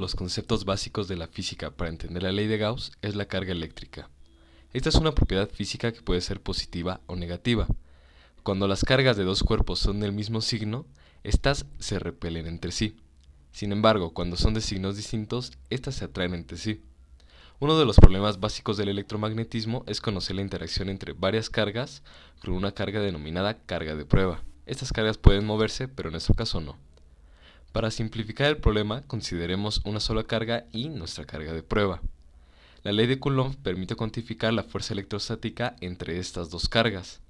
de los conceptos básicos de la física para entender la ley de Gauss es la carga eléctrica. Esta es una propiedad física que puede ser positiva o negativa. Cuando las cargas de dos cuerpos son del mismo signo, éstas se repelen entre sí. Sin embargo, cuando son de signos distintos, éstas se atraen entre sí. Uno de los problemas básicos del electromagnetismo es conocer la interacción entre varias cargas con una carga denominada carga de prueba. Estas cargas pueden moverse, pero en nuestro caso no. Para simplificar el problema, consideremos una sola carga y nuestra carga de prueba. La ley de Coulomb permite cuantificar la fuerza electrostática entre estas dos cargas.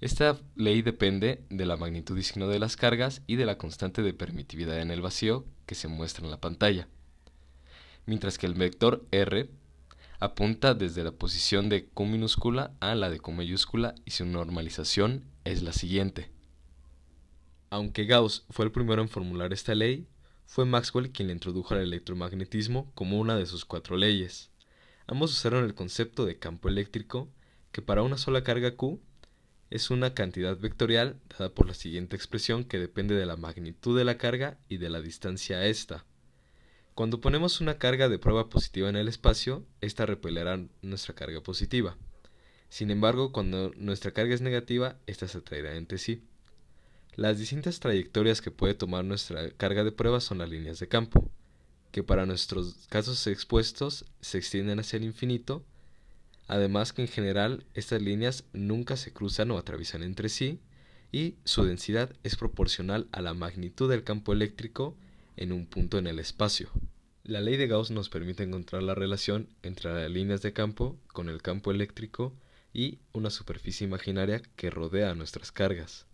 Esta ley depende de la magnitud y signo de las cargas y de la constante de permitividad en el vacío que se muestra en la pantalla. Mientras que el vector R apunta desde la posición de Q minúscula a la de Q mayúscula y su normalización es la siguiente. Aunque Gauss fue el primero en formular esta ley, fue Maxwell quien le introdujo al electromagnetismo como una de sus 4 leyes. Ambos usaron el concepto de campo eléctrico, que para una sola carga Q es una cantidad vectorial dada por la siguiente expresión que depende de la magnitud de la carga y de la distancia a esta. Cuando ponemos una carga de prueba positiva en el espacio, esta repelerá nuestra carga positiva. Sin embargo, cuando nuestra carga es negativa, esta se atraerá entre sí. Las distintas trayectorias que puede tomar nuestra carga de prueba son las líneas de campo, que para nuestros casos expuestos se extienden hacia el infinito, además que en general estas líneas nunca se cruzan o atraviesan entre sí, y su densidad es proporcional a la magnitud del campo eléctrico en un punto en el espacio. La ley de Gauss nos permite encontrar la relación entre las líneas de campo con el campo eléctrico y una superficie imaginaria que rodea a nuestras cargas.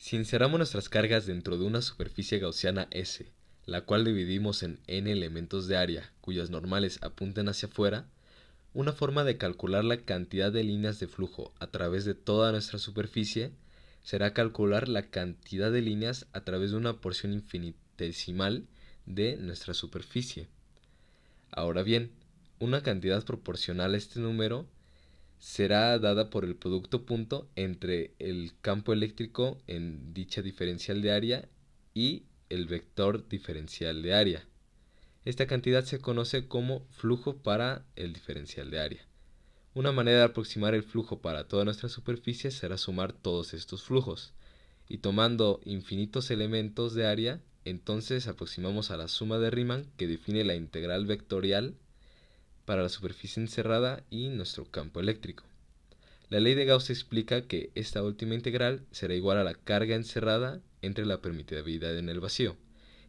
Si encerramos nuestras cargas dentro de una superficie gaussiana S, la cual dividimos en n elementos de área cuyas normales apunten hacia afuera, una forma de calcular la cantidad de líneas de flujo a través de toda nuestra superficie será calcular la cantidad de líneas a través de una porción infinitesimal de nuestra superficie. Ahora bien, una cantidad proporcional a este número será dada por el producto punto entre el campo eléctrico en dicha diferencial de área y el vector diferencial de área. Esta cantidad se conoce como flujo para el diferencial de área. Una manera de aproximar el flujo para toda nuestra superficie será sumar todos estos flujos, y tomando infinitos elementos de área, entonces aproximamos a la suma de Riemann que define la integral vectorial para la superficie encerrada y nuestro campo eléctrico. La ley de Gauss explica que esta última integral será igual a la carga encerrada entre la permitividad en el vacío.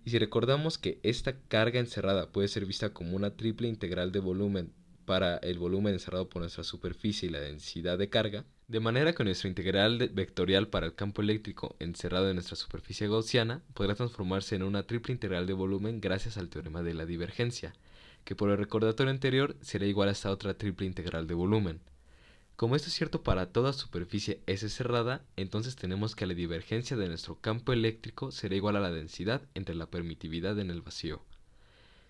Y si recordamos que esta carga encerrada puede ser vista como una triple integral de volumen para el volumen encerrado por nuestra superficie y la densidad de carga, de manera que nuestra integral vectorial para el campo eléctrico encerrado en nuestra superficie gaussiana podrá transformarse en una triple integral de volumen gracias al teorema de la divergencia, que por el recordatorio anterior será igual a esta otra triple integral de volumen. Como esto es cierto para toda superficie S cerrada, entonces tenemos que la divergencia de nuestro campo eléctrico será igual a la densidad entre la permitividad en el vacío.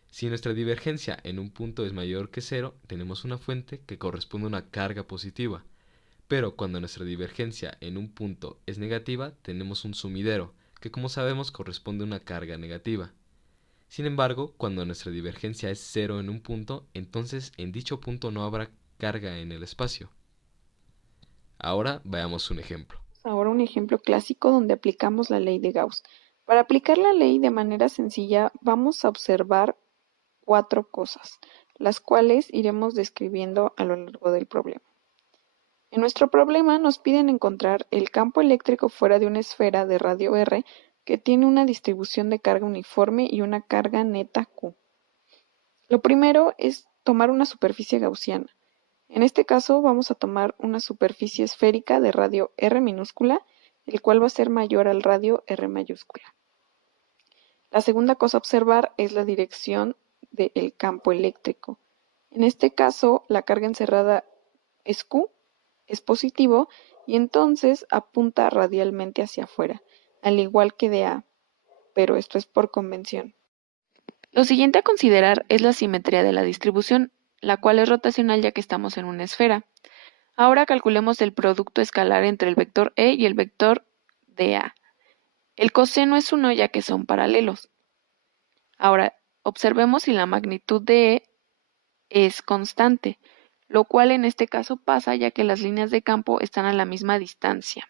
Si nuestra divergencia en un punto es mayor que 0, tenemos una fuente que corresponde a una carga positiva, pero cuando nuestra divergencia en un punto es negativa, tenemos un sumidero, que como sabemos corresponde a una carga negativa. Sin embargo, cuando nuestra divergencia es 0 en un punto, entonces en dicho punto no habrá carga en el espacio. Ahora veamos un ejemplo. Ahora un ejemplo clásico donde aplicamos la ley de Gauss. Para aplicar la ley de manera sencilla, vamos a observar 4 cosas, las cuales iremos describiendo a lo largo del problema. En nuestro problema nos piden encontrar el campo eléctrico fuera de una esfera de radio R que tiene una distribución de carga uniforme y una carga neta Q. Lo primero es tomar una superficie gaussiana. En este caso vamos a tomar una superficie esférica de radio R minúscula, el cual va a ser mayor al radio R mayúscula. La segunda cosa a observar es la dirección del campo eléctrico. En este caso, la carga encerrada es Q, es positivo, y entonces apunta radialmente hacia afuera, al igual que de A, pero esto es por convención. Lo siguiente a considerar es la simetría de la distribución, la cual es rotacional ya que estamos en una esfera. Ahora calculemos el producto escalar entre el vector E y el vector dA. El coseno es 1 ya que son paralelos. Ahora, Observemos si la magnitud de E es constante, lo cual en este caso pasa ya que las líneas de campo están a la misma distancia.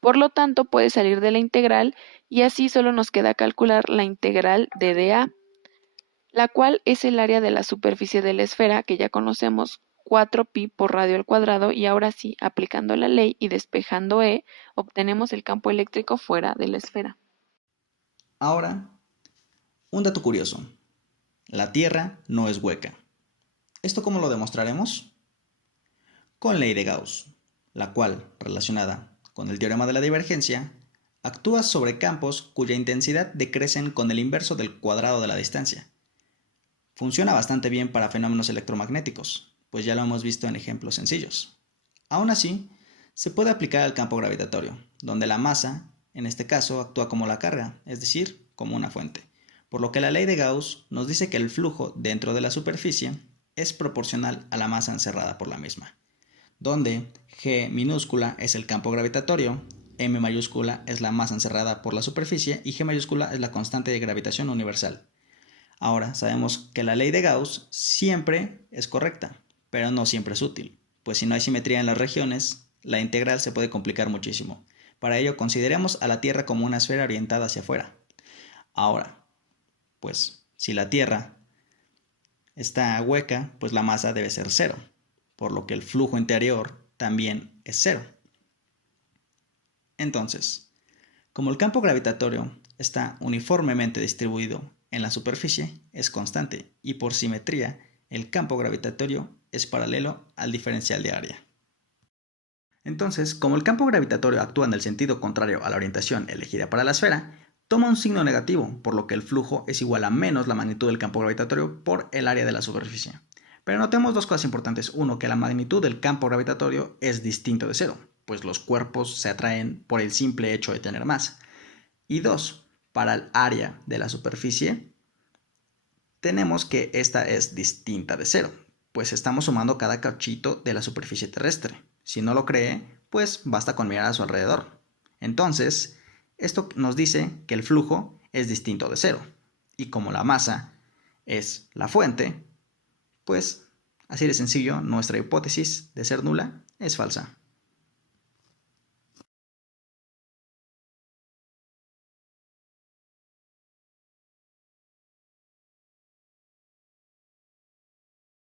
Por lo tanto, puede salir de la integral y así solo nos queda calcular la integral de dA, la cual es el área de la superficie de la esfera que ya conocemos, 4pi por radio al cuadrado, y ahora sí, aplicando la ley y despejando E, obtenemos el campo eléctrico fuera de la esfera. Ahora, un dato curioso. La Tierra no es hueca. ¿Esto cómo lo demostraremos? Con ley de Gauss, la cual, relacionada con el teorema de la divergencia, actúa sobre campos cuya intensidad decrecen con el inverso del cuadrado de la distancia. Funciona bastante bien para fenómenos electromagnéticos, pues ya lo hemos visto en ejemplos sencillos. Aún así, se puede aplicar al campo gravitatorio, donde la masa, en este caso, actúa como la carga, es decir, como una fuente, por lo que la ley de Gauss nos dice que el flujo dentro de la superficie es proporcional a la masa encerrada por la misma, donde G minúscula es el campo gravitatorio, M mayúscula es la masa encerrada por la superficie y G mayúscula es la constante de gravitación universal. Ahora sabemos que la ley de Gauss siempre es correcta, pero no siempre es útil, pues si no hay simetría en las regiones, la integral se puede complicar muchísimo. Para ello consideremos a la Tierra como una esfera orientada hacia afuera. Ahora, pues si la Tierra está hueca, pues la masa debe ser cero, por lo que el flujo interior también es cero. Entonces, como el campo gravitatorio está uniformemente distribuido en la superficie, es constante y por simetría el campo gravitatorio es paralelo al diferencial de área. Entonces, como el campo gravitatorio actúa en el sentido contrario a la orientación elegida para la esfera, toma un signo negativo, por lo que el flujo es igual a menos la magnitud del campo gravitatorio por el área de la superficie. Pero notemos dos cosas importantes. Uno, que la magnitud del campo gravitatorio es distinto de cero, pues los cuerpos se atraen por el simple hecho de tener masa. Y dos, para el área de la superficie, tenemos que esta es distinta de cero, pues estamos sumando cada cachito de la superficie terrestre. Si no lo cree, pues basta con mirar a su alrededor. Entonces, esto nos dice que el flujo es distinto de cero. Y como la masa es la fuente, pues así de sencillo, nuestra hipótesis de ser nula es falsa.